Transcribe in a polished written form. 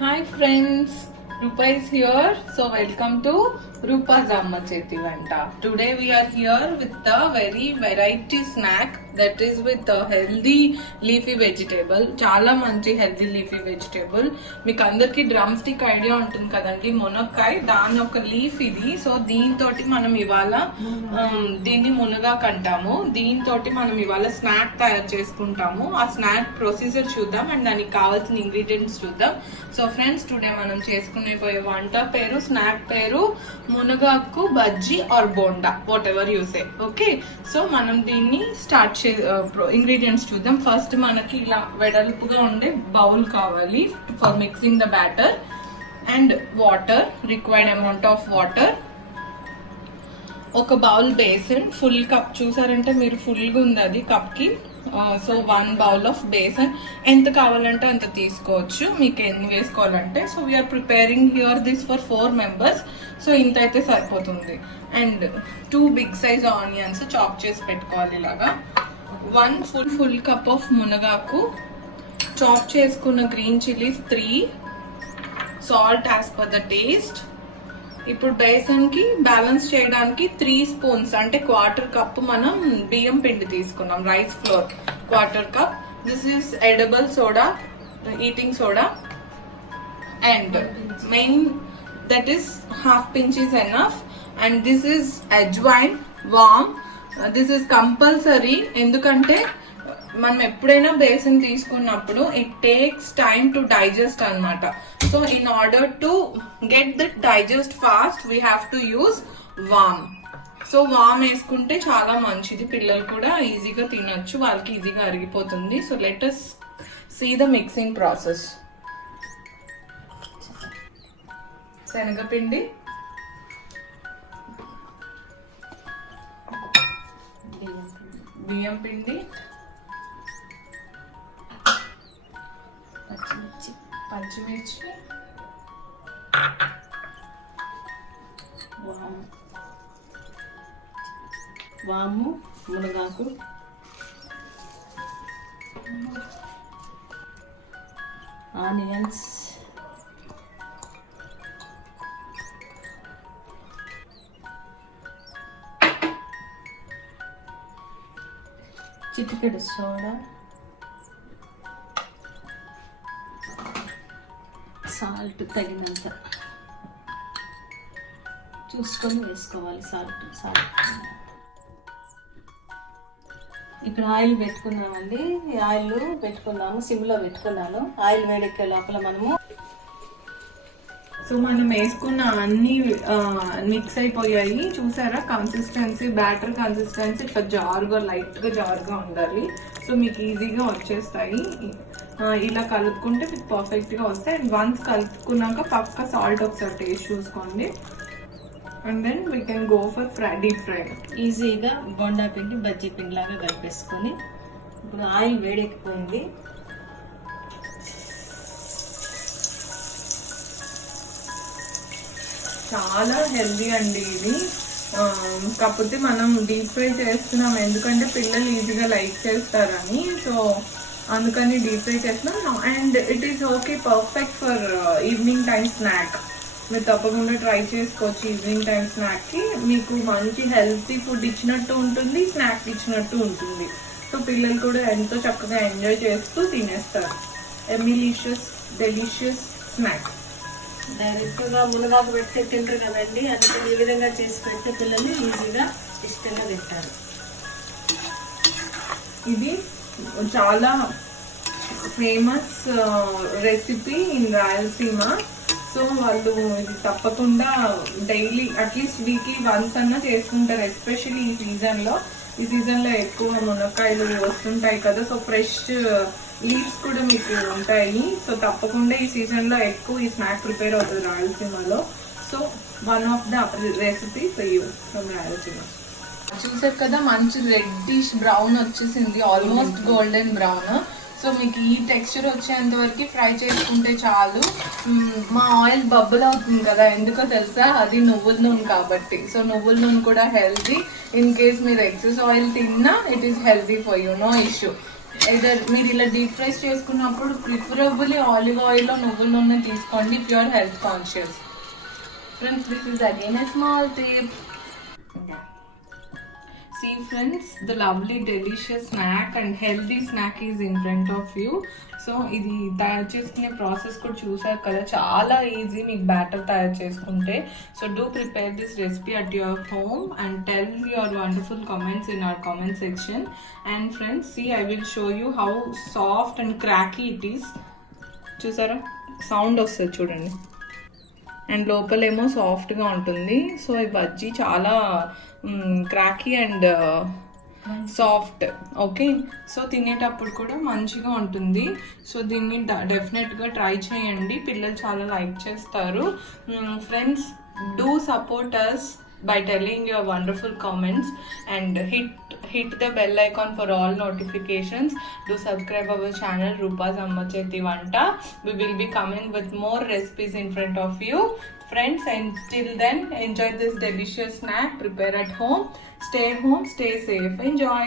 Hi friends, Rupa is here. So welcome to Rupa's Amma Cheti Vanta. Today we are here with a very variety snack that is with a healthy leafy vegetable. చాలా మంచి healthy leafy vegetable. మీకు అందరికి drum stick idea ఉంటుంది కదండి, మునక్కాయ దాని ఒక leaf ఇది. సో దీంతో మనం ఇవాళ దీన్ని మునగాకు అంటాము. దీంతో మనం ఇవాళ స్నాక్ తయారు చేసుకుంటాము. ఆ స్నాక్ ప్రొసీజర్ చూద్దాం అండ్ దానికి కావాల్సిన ఇంగ్రీడియంట్స్ చూద్దాం. సో ఫ్రెండ్స్, టుడే మనం చేసుకునే పోయే వంట పేరు, స్నాక్ పేరు మునగాకు bajji or bonda, whatever you say. Okay, so మనం దీన్ని స్టార్ట్ ఇంగ్రీడియంట్స్ చూద్దాం. ఫస్ట్ మనకి ఇలా వెడల్పుగా ఉండే బౌల్ కావాలి for mixing the batter, and water, required amount of water. ఒక బౌల్ బేసన్, ఫుల్ కప్ చూసారంటే మీరు ఫుల్గా ఉంది అది కప్ కి. సో 1 బౌల్ ఆఫ్ బేసన్, ఎంత కావాలంటే అంత తీసుకోవచ్చు మీకు ఎన్ని వేసుకోవాలంటే. So we're preparing here this for 4 members. So ఇంత అయితే సరిపోతుంది. And 2 big size onions chop చేసి పెట్టుకోవాలి ఇలాగా. 1 ఫుల్ కప్ ఆఫ్ మునగాకు, చాప్ చేసుకున్న green chillies 3, salt as per the taste. ఇప్పుడు బేసన్ కి బ్యాలెన్స్ చేయడానికి 3 స్పూన్స్ అంటే 1/4 కప్ మనం బియ్యం పిండి తీసుకున్నాం, rice flour 1/4 cup. This is edible soda, eating soda. And main that is ½ pinch is enough. And this is ajwain, warm. This is compulsory ఎందుకంటే మనం ఎప్పుడైనా బేసన్ తీసుకున్నప్పుడు it takes time to digest అన్నమాట. So in order to get it digest fast we have to use vaam. So వామ్ వేసుకుంటే చాలా మంచిది, పిల్లలు కూడా ఈజీగా తినొచ్చు, వాళ్ళకి ఈజీగా అరిగిపోతుంది. So let us see the mixing process. శనగపిండి, బియ్యం పిండి, పచ్చిమిర్చి, వాము, మునగాకు, ఆనియన్స్, చిటికెడు సోడా, సాల్ట్ తగినంత చూసుకొని వేసుకోవాలి. సాల్ట్ ఇక్కడ ఆయిల్ పెట్టుకున్నామండి. ఆయిల్ పెట్టుకున్నాము, సిమ్లో పెట్టుకున్నాను. ఆయిల్ వేడెక్కే లోపల మనము సో మనం వేసుకున్న అన్ని మిక్స్ అయిపోయాయి. చూసారా కన్సిస్టెన్సీ, బ్యాటర్ కన్సిస్టెన్సీ ఇట్లా జారుగా, లైట్ గా జారుగా ఉండాలి. సో మీకు ఈజీగా వచ్చేస్తాయి. ఇలా కలుపుకుంటే మీకు పర్ఫెక్ట్ గా వస్తాయి. అండ్ వన్స్ కలుపుకున్నాక పక్క సాల్ట్ ఒకసారి టేస్ట్ చూసుకోండి. And then we can go for deep fry. ఈజీగా బొండా పిండి, బజ్జీ పిండి లాగా కలిపేసుకొని ఇప్పుడు ఆయిల్ వేడెక్కిపోయింది. చాలా హెల్దీ అండి ఇది. కాకపోతే మనం డీప్ ఫ్రై చేస్తున్నాం ఎందుకంటే పిల్లలు ఈజీగా లైక్ చేస్తారని. సో అందుకని డీప్ ఫ్రై చేస్తున్నాం. And it is okay, perfect for evening time snack. మీరు తప్పకుండా ట్రై చేసుకోవచ్చు. ఈవినింగ్ టైం స్నాక్కి మీకు మంచి హెల్తీ ఫుడ్ ఇచ్చినట్టు ఉంటుంది, స్నాక్ ఇచ్చినట్టు ఉంటుంది. సో పిల్లలు కూడా ఎంతో చక్కగా ఎంజాయ్ చేస్తూ తినేస్తారు. ఎమిలీషియస్ డెలిషియస్ స్నాక్. డైరెక్ట్గా మునగాకు పెడితే తింటారు కదండి, అందుకే ఈ విధంగా చేసి పెడితే పిల్లలు ఈజీగా ఇష్టంగా తింటారు. ఇది చాలా famous recipe in Rayalaseema. So వాళ్ళు ఇది తప్పకుండా డైలీ అట్లీస్ట్ వీక్లీ వన్స్ అన్నా చేసుకుంటారు, ఎస్పెషల్లీ ఈ సీజన్లో. ఈ సీజన్లో ఎక్కువ మునక్కాయలు వస్తుంటాయి కదా, సో ఫ్రెష్ లీవ్స్ కూడా మీకు ఉంటాయి. సో తప్పకుండా ఈ సీజన్లో ఎక్కువ ఈ స్నాక్ ప్రిపేర్ అవుతుంది రాయలసీమలో. So one of the recipe for you from Rayalaseema. చూసారు కదా, మంచి రెడ్డిష్ బ్రౌన్ వచ్చేసింది, ఆల్మోస్ట్ గోల్డెన్ బ్రౌన్. సో మీకు ఈ టెక్స్చర్ వచ్చేంత వరకు ఫ్రై చేసుకుంటే చాలు. మా ఆయిల్ బబుల్ అవుతుంది కదా, ఎందుకో తెలుసా, అది నువ్వుల నూనె కాబట్టి. సో నువ్వుల నూనె కూడా హెల్తీ. ఇన్ కేస్ మీరు ఎక్సెస్ ఆయిల్ తిన్నా it is healthy for you, no issue. Either మీరు ఇలా డీప్ ఫ్రైస్ చేసుకున్నప్పుడు ప్రిఫరబుల్లీ ఆలివ్ ఆయిల్లో నువ్వుల నూనె తీసుకోండి if you are health conscious. Friends, this is again a small tip. See friends, the lovely delicious snack and healthy snack is in front of you. So ఇది తయారు చేసుకునే process కూడా చూసారు కదా, చాలా ఈజీ మీకు బ్యాటర్ తయారు చేసుకుంటే. So do prepare this recipe at your home and tell your wonderful comments in our comment section. And friends, see I will show you how soft and cracky it is. చూసారా, sound వస్తుంది చూడండి. And లోపలేమో సాఫ్ట్గా ఉంటుంది. So ఈ బజ్జీ చాలా క్రాకీ and soft. Okay, so తినేటప్పుడు కూడా మంచిగా ఉంటుంది. సో దీన్ని డెఫినెట్గా ట్రై చేయండి, పిల్లలు చాలా లైక్ చేస్తారు. Friends, do support us by telling your wonderful comments and hit the bell icon for all notifications. Do subscribe our channel Rupa's Amma Cheti Vanta. We will be coming with more recipes in front of you. Friends, until then, enjoy this delicious snack. Prepare at home. Stay home, stay safe. Enjoy.